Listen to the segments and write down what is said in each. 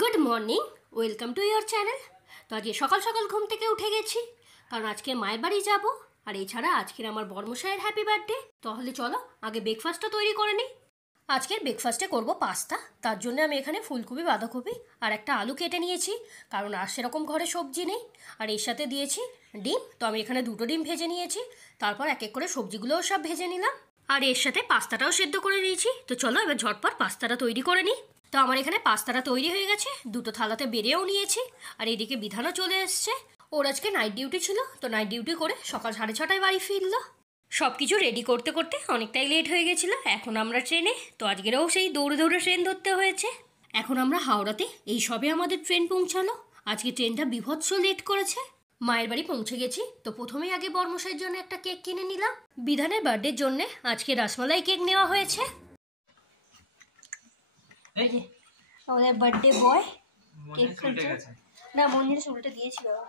Good morning, welcome to your channel. তো আজকে সকাল সকাল ঘুম থেকে উঠে গেছি, কারণ আজকে মায়ের বাড়ি যাব। আর এছাড়া আজকের আমার বর্মশাইয়ের হ্যাপি বার্থডে। তাহলে চলো আগে ব্রেকফাস্টটা তৈরি করে নিই। আজকের ব্রেকফাস্টে করব পাস্তা। তার জন্য আমি এখানে ফুলকপি, বাঁধাকপি আর একটা আলু কেটে নিয়েছি, কারণ আর সেরকম ঘরে সবজি নেই। আর এর সাথে দিয়েছি ডিম। তো আমি এখানে 2টো ডিম ভেজে নিয়েছি। তারপর এক এক করে সবজিগুলোও সব ভেজে নিলাম, আর এর সাথে পাস্তাটাও সেদ্ধ করে নিয়েছি। তো চলো এবার ঝটপট পাস্তাটা তৈরি করে নিই। তো আমার এখানে পাস্তাটা তৈরি হয়ে গেছে, 2টো থালাতে বেড়েও নিয়েছি। আর এদিকে বিধানও চলে এসছে। ওর আজকে নাইট ডিউটি ছিল, তো নাইট ডিউটি করে সকাল 6:30টায় বাড়ি ফিরলো। সব কিছু রেডি করতে করতে অনেকটাই লেট হয়ে গেছিলো। এখন আমরা ট্রেনে, তো আজকেরও সেই দৌড়ে দৌড়ে ট্রেন ধরতে হয়েছে। এখন আমরা হাওড়াতে, এই সবে আমাদের ট্রেন পৌঁছালো। আজকে ট্রেনটা বিভৎস লেট করেছে। মায়ের বাড়ি পৌঁছে গেছি, তো প্রথমেই আগে বর্মশাইয়ের জন্য একটা কেক কিনে নিলাম। বিধানের বার্থডের জন্য আজকে রসমালাই কেক নেওয়া হয়েছে। এই যে আমাদের বার্থডে বয় কেক খেলছে। না, মন্দিরে উল্টে দিয়েছি বাবা।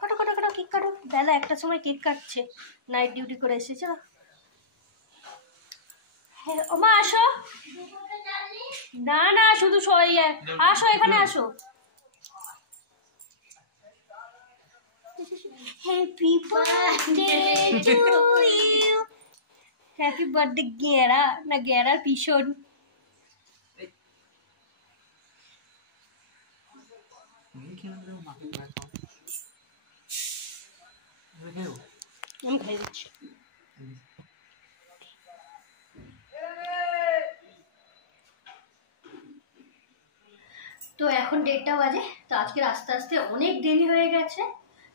কাটো কাটো কাটো, কেক কাটো। বেলা 1টার সময় কেক কাটছে, নাইট ডিউটি করে এসেছে। হ্যাঁ ওমা আসো। না না, শুধু আসো, এখানে আসো। Happy birthday to you. Happy birthday গেরা না, গেরা ভীষণ। আমি খাই দিচ্ছি। তো এখন 1:30 বাজে। তো আজকে আস্তে আস্তে অনেক দেরি হয়ে গেছে।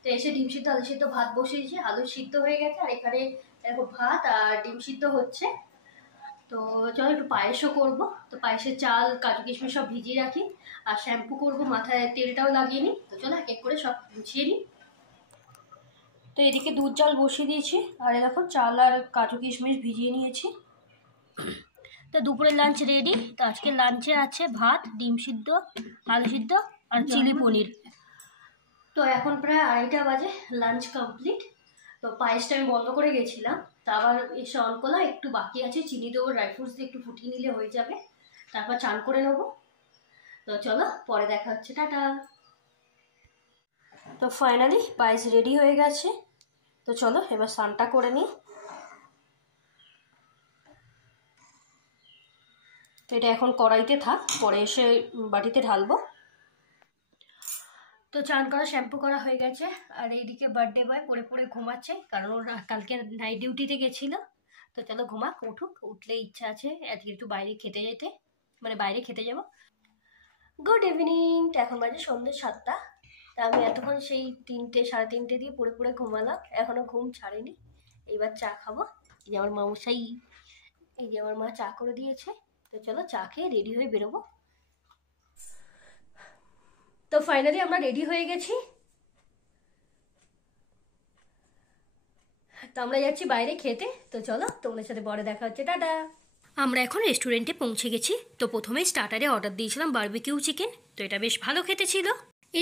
তো এসে ডিম সিদ্ধ, আলু সিদ্ধ, ভাত বসিয়েছি। আলু সিদ্ধ হয়ে গেছে, আর এখানে দেখো ভাত আর ডিম সিদ্ধ হচ্ছে। তো চলো একটু পায়েসও করবো। তো পায়েসের চাল, কাজু কিশমিশ সব ভিজিয়ে রাখি। আর শ্যাম্পু করবো, মাথায় তেলটাও লাগিয়ে নিই। তো চলো এক এক করে সব গুছিয়ে নিই। তো এদিকে দুধ চাল বসিয়ে দিয়েছি, আর দেখো চাল আর কাজু কিশমিশ ভিজিয়ে নিয়েছি। তো দুপুরের লাঞ্চ রেডি। তো আজকে লাঞ্চে আছে ভাত, ডিম সিদ্ধ, আলু সিদ্ধ আর চিলি পনির। তো এখন প্রায় 2:30 বাজে, লাঞ্চ কমপ্লিট। তো পায়েসটা আমি বন্ধ করে গেছিলাম, তা আবার এসে অন করলাম। একটু বাকি আছে, চিনি দেবো, ড্রাই ফ্রুটস দিয়ে একটু ফুটিয়ে নিলে হয়ে যাবে। তারপর চান করে নেবো। তো চলো পরে দেখা হচ্ছে, টাটা। তো ফাইনালি পায়েস রেডি হয়ে গেছে। তো চলো এবার স্নানটা করে নিই। তো এটা এখন কড়াইতে থাক, পরে এসে বাটিতে ঢালবো। তো চান করা, শ্যাম্পু করা হয়ে গেছে। আর এইদিকে বার্থডে বয় পড়ে পড়ে ঘুমাচ্ছে, কারণ ওর কালকে নাইট ডিউটিতে গেছিলো। তো চলো ঘুমাক, উঠুক। উঠলে ইচ্ছা আছে আজকে একটু বাইরে খেতে যেতে, মানে বাইরে খেতে যাবো। Good evening. এখন বাজে সন্ধ্যে 7টা। তা আমি এতক্ষণ সেই 3টে, 3:30 দিয়ে পড়ে পড়ে ঘুমালাম, এখনো ঘুম ছাড়েনি। এইবার চা খাবো। এই যে আমার মামুসাই, এই যে আমার মা চা করে দিয়েছে। তো চলো চা খেয়ে রেডি হয়ে বেরোবো। তো ফাইনালি আমরা রেডি হয়ে গেছি। তো আমরা যাচ্ছি বাইরে খেতে। তো চলো তোমাদের সাথে পরে দেখা হচ্ছে, টাটা। আমরা এখন রেস্টুরেন্টে পৌঁছে গেছি। তো প্রথমে স্টার্টারে অর্ডার দিয়েছিলাম বারবিকিউ চিকেন। তো এটা বেশ ভালো খেতে ছিল।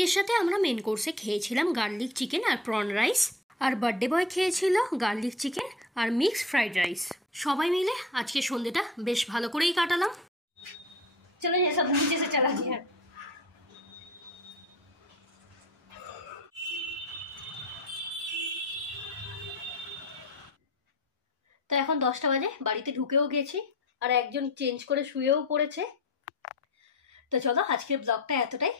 এর সাথে আমরা মেন কোর্সে খেয়েছিলাম গার্লিক চিকেন আর প্রন রাইস। আর বার্থডে বয় খেয়েছিল গার্লিক চিকেন আর মিক্সড ফ্রাইড রাইস। সবাই মিলে আজকে সন্ধ্যেটা বেশ ভালো করেই কাটালাম। চলো সব নিচে সে চালা জি। হ্যাঁ, তো এখন 10টা বাজে, বাড়িতে ঢুকেও গেছি। আর একজন চেঞ্জ করে শুয়েও পড়েছে। তো চলো আজকের ব্লগটা এতটাই।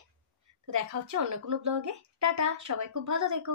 তো দেখা হচ্ছে অন্য কোনো ব্লগে, টাটা। সবাই খুব ভালো থেকো।